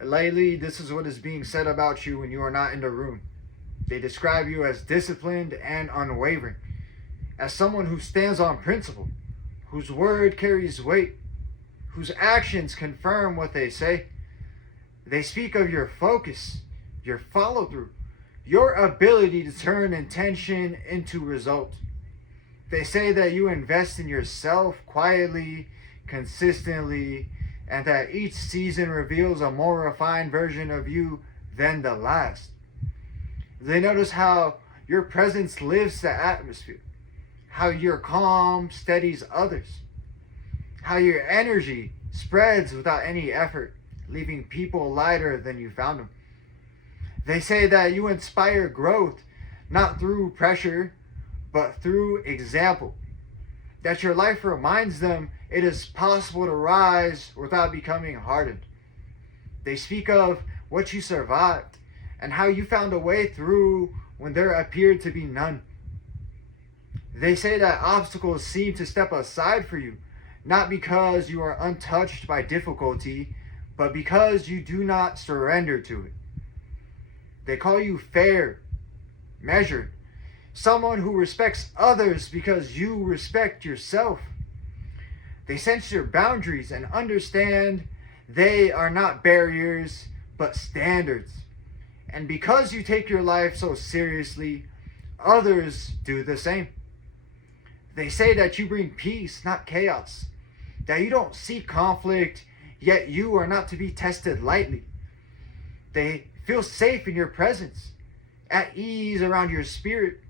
Lately, this is what is being said about you when you are not in the room. They describe you as disciplined and unwavering, as someone who stands on principle, whose word carries weight, whose actions confirm what they say. They speak of your focus, your follow through, your ability to turn intention into result. They say that you invest in yourself quietly, consistently, and that each season reveals a more refined version of you than the last. They notice how your presence lifts the atmosphere, how your calm steadies others, how your energy spreads without any effort, leaving people lighter than you found them. They say that you inspire growth not through pressure, but through example. That your life reminds them it is possible to rise without becoming hardened. They speak of what you survived and how you found a way through when there appeared to be none. They say that obstacles seem to step aside for you, not because you are untouched by difficulty, but because you do not surrender to it. They call you fair, measured, someone who respects others because you respect yourself. They sense your boundaries and understand they are not barriers, but standards. And because you take your life so seriously, others do the same. They say that you bring peace, not chaos. That you don't seek conflict, yet you are not to be tested lightly. They feel safe in your presence, at ease around your spirit,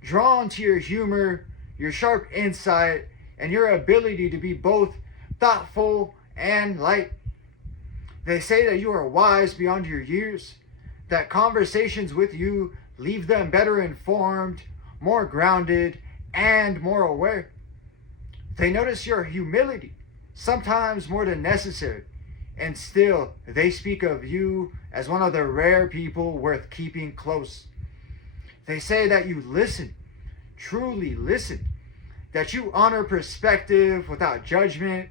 drawn to your humor, your sharp insight, and your ability to be both thoughtful and light. They say that you are wise beyond your years, that conversations with you leave them better informed, more grounded, and more aware. They notice your humility, sometimes more than necessary, and still they speak of you as one of the rare people worth keeping close. They say that you listen, truly listen, that you honor perspective without judgment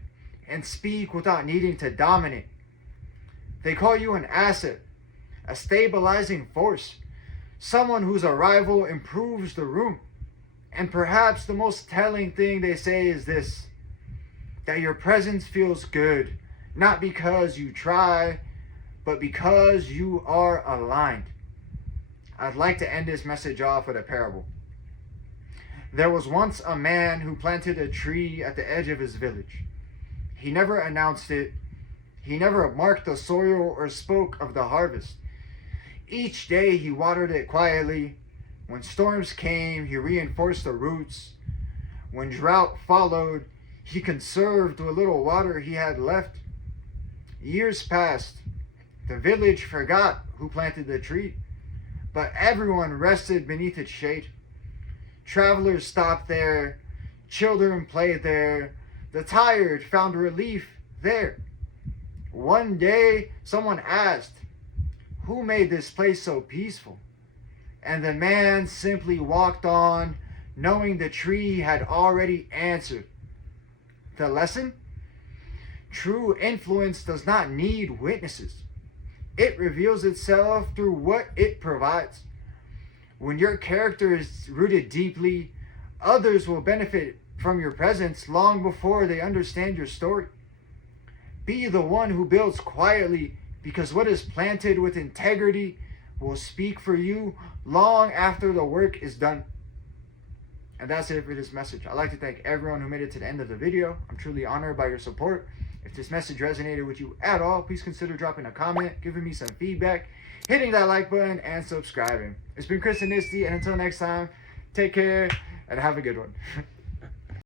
and speak without needing to dominate. They call you an asset, a stabilizing force, someone whose arrival improves the room. And perhaps the most telling thing they say is this, that your presence feels good, not because you try, but because you are aligned. I'd like to end this message off with a parable. There was once a man who planted a tree at the edge of his village. He never announced it. He never marked the soil or spoke of the harvest. Each day he watered it quietly. When storms came, he reinforced the roots. When drought followed, he conserved what little water he had left. Years passed. The village forgot who planted the tree, but everyone rested beneath its shade. Travelers stopped there. Children played there. The tired found relief there. One day, someone asked, "Who made this place so peaceful?" And the man simply walked on, knowing the tree had already answered. The lesson? True influence does not need witnesses. It reveals itself through what it provides. When your character is rooted deeply, others will benefit from your presence long before they understand your story. Be the one who builds quietly, because what is planted with integrity will speak for you long after the work is done. And that's it for this message. I'd like to thank everyone who made it to the end of the video. I'm truly honored by your support. If this message resonated with you at all, please consider dropping a comment, giving me some feedback, hitting that like button, and subscribing. It's been Chris and Nisty, and until next time, take care and have a good one.